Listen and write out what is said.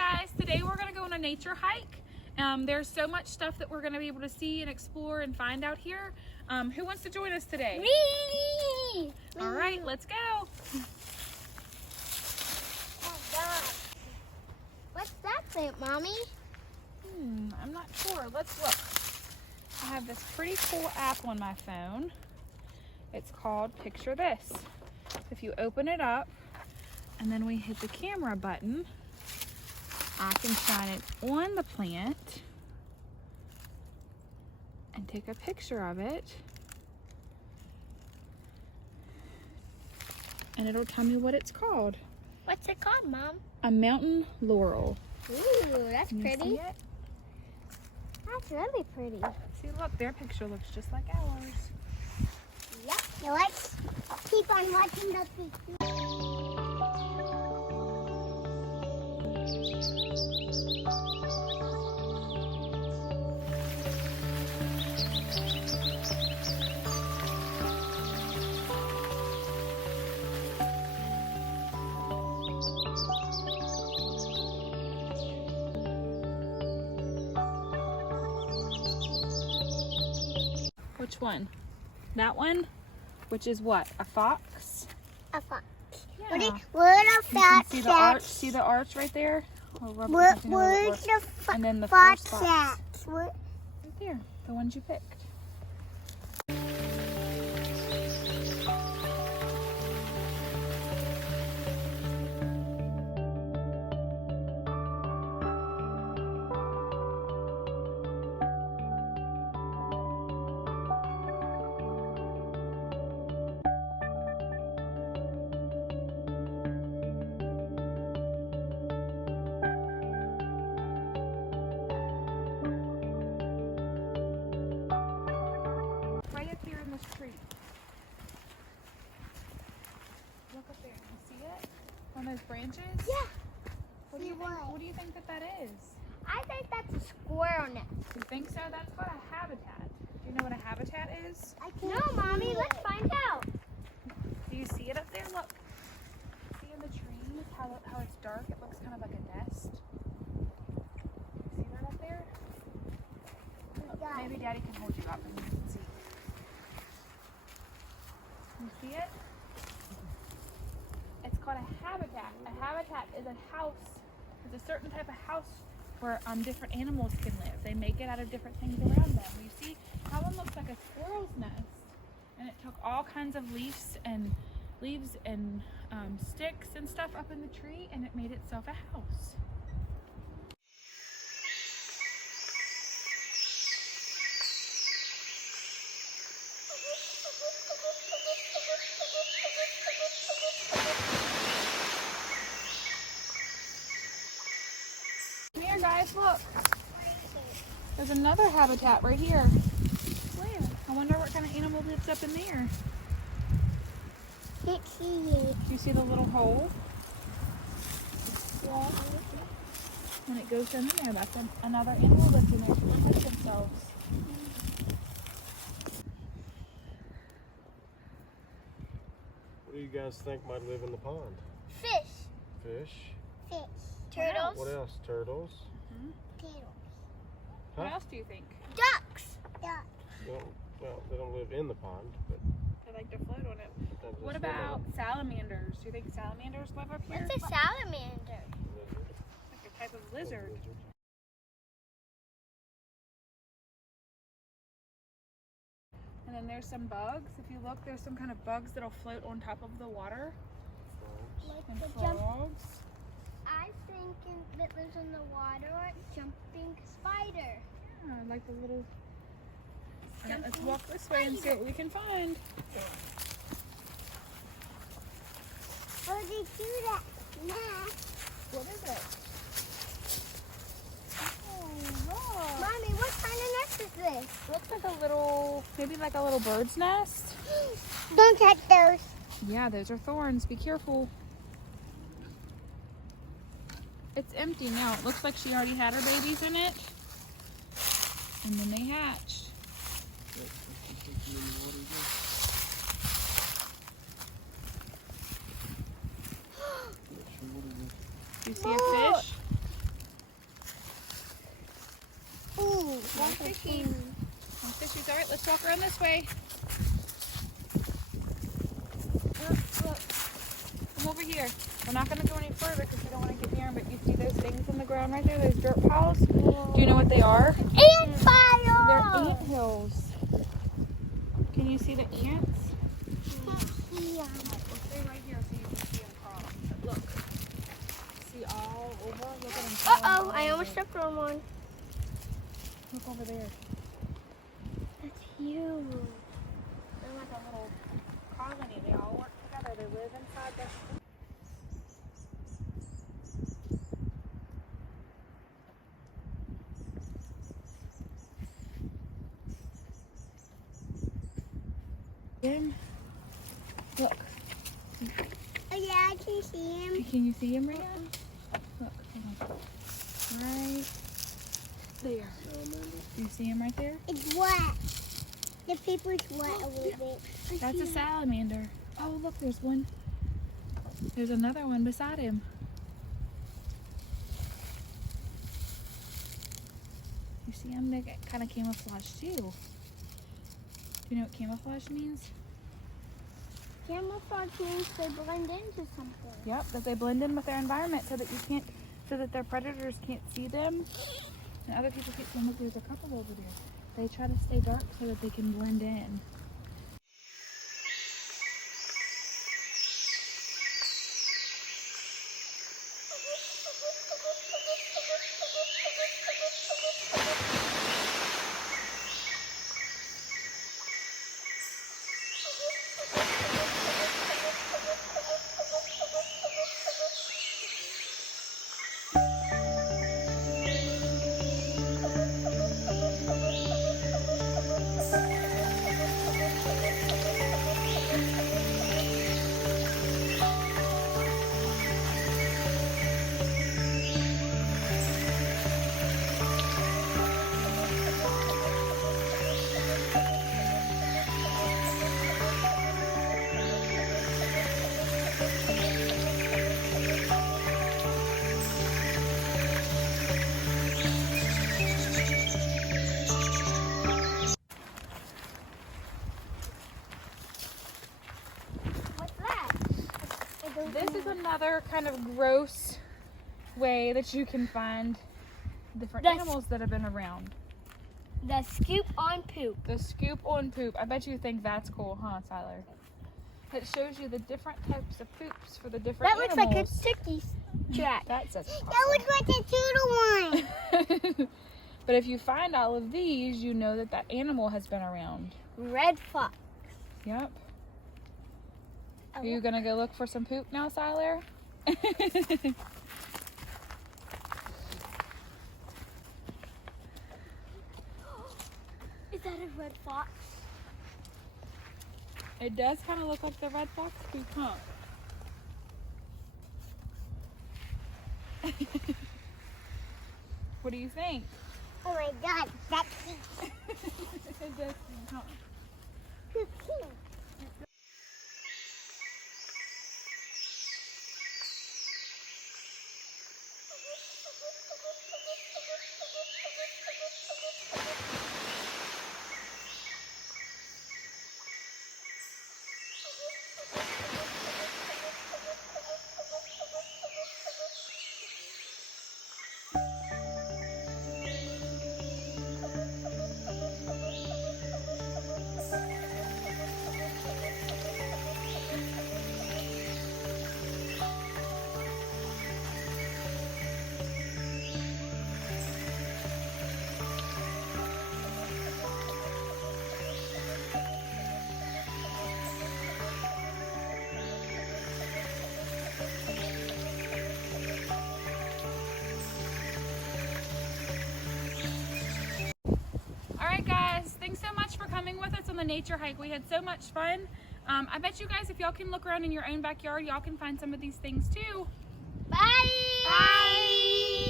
guys, today we're gonna go on a nature hike. There's so much stuff that we're gonna be able to see and explore and find out here. Who wants to join us today? Me! All right, let's go. Oh God. What's that plant, Mommy? I'm not sure. Let's look. I have this pretty cool app on my phone. It's called Picture This. If you open it up and then we hit the camera button, I can shine it on the plant and take a picture of it, and it'll tell me what it's called. What's it called, Mom? A mountain laurel. Ooh, that's Can you pretty. see it? That's really pretty. See, look, their picture looks just like ours. Yep. Now let's keep on watching the picture. Which one? That one? Which is what? A fox? A fox. Yeah. What a You fat can see the arch. See the arch right there? Where's the And then the fox first at? fox. Right there. The ones you picked. Right up here in this tree. Look up there. You see it? On those branches? Yeah. What do you think? What do you think that is? I think that's a squirrel nest. You think so? That's called a habitat. Do you know what a habitat is? No, Mommy, let's find out. Do you see it up there? Look. See in the trees how it's dark? It looks kind of like a nest. See that up there? Look, maybe Daddy can hold you up and you can see. You see it? It's called a habitat. A habitat is a house. It's a certain type of house where different animals can live. They make it out of different things around them. You see, that one looks like a squirrel's nest. And it took all kinds of leaves and sticks and stuff up in the tree, and it made itself a house. Come here, guys, look. There's another habitat right here. Where? I wonder what kind of animal lives up in there. Can't see it. Do you see the little hole? Yeah. When it goes down in there, that's another animal lives in there to protect themselves. What do you guys think might live in the pond? Fish. Fish? Fish. Turtles. What else? Turtles? Turtles. What Huh? else do you think? Ducks. Ducks. They don't live in the pond, but They like to float on it. they just What swim in about salamanders? Do you think salamanders live up here? What's a salamander? it. Like a type of lizard. And then there's some bugs. If you look, there's some kind of bugs that'll float on top of the water. Like And the jump. frogs. I think that lives in the water, jumping spider. Yeah, like the little... Alright, let's walk this way and see what we can find. Oh, they do that. Nah. What is it? Oh, look. Mommy, what kind of nest is this? Looks like a little, maybe like a little bird's nest. Don't touch those. Yeah, those are thorns. Be careful. It's empty now. It looks like she already had her babies in it. And then they hatched. Do you see a fish? fishies. Some fishies. All right, let's walk around this way. Look. Come over here. We're not going to go any further because we don't want to get near them, but you see those things in the ground right there, those dirt piles? Do you know what they are? Ant pile! They're ant hills. Can you see the ants? Yeah. We'll stay right here so you can see them crawl. But look. See all over? Look at them crawling Uh-oh, all I over. almost stepped on one. Look over there. That's huge. They're like a little colony. They all work together. They live inside the... Look. Oh yeah, I can see him. Can you see him, Rhea? Look, hold on. Right there. Do you see him right there? It's wet. The paper's wet a little bit. That's a salamander. Oh, look, there's one. There's another one beside him. You see them? They get kind of camouflaged too. Do you know what camouflage means? Camouflage means they blend into something. Yep, that they blend in with their environment so that so that their predators can't see them and other people can't see them. Look, there's a couple over there. They try to stay dark so that they can blend in. What's that? This is another kind of gross way that you can find different animals that have been around. The scoop on poop. The scoop on poop. I bet you think that's cool, huh, Tyler? It shows you the different types of poops for the different That looks animals. like a sticky track. That's a That looks like a turtle one. But if you find all of these, you know that that animal has been around. Red fox. Yep. Are you gonna go look for some poop now, Tyler? Is that a red fox? It does kind of look like the red fox poop, huh? What do you think? Oh my god, sexy. It does, huh? So cute. the nature hike. We had so much fun. I bet you guys, if y'all can look around in your own backyard, y'all can find some of these things too. Bye! Bye!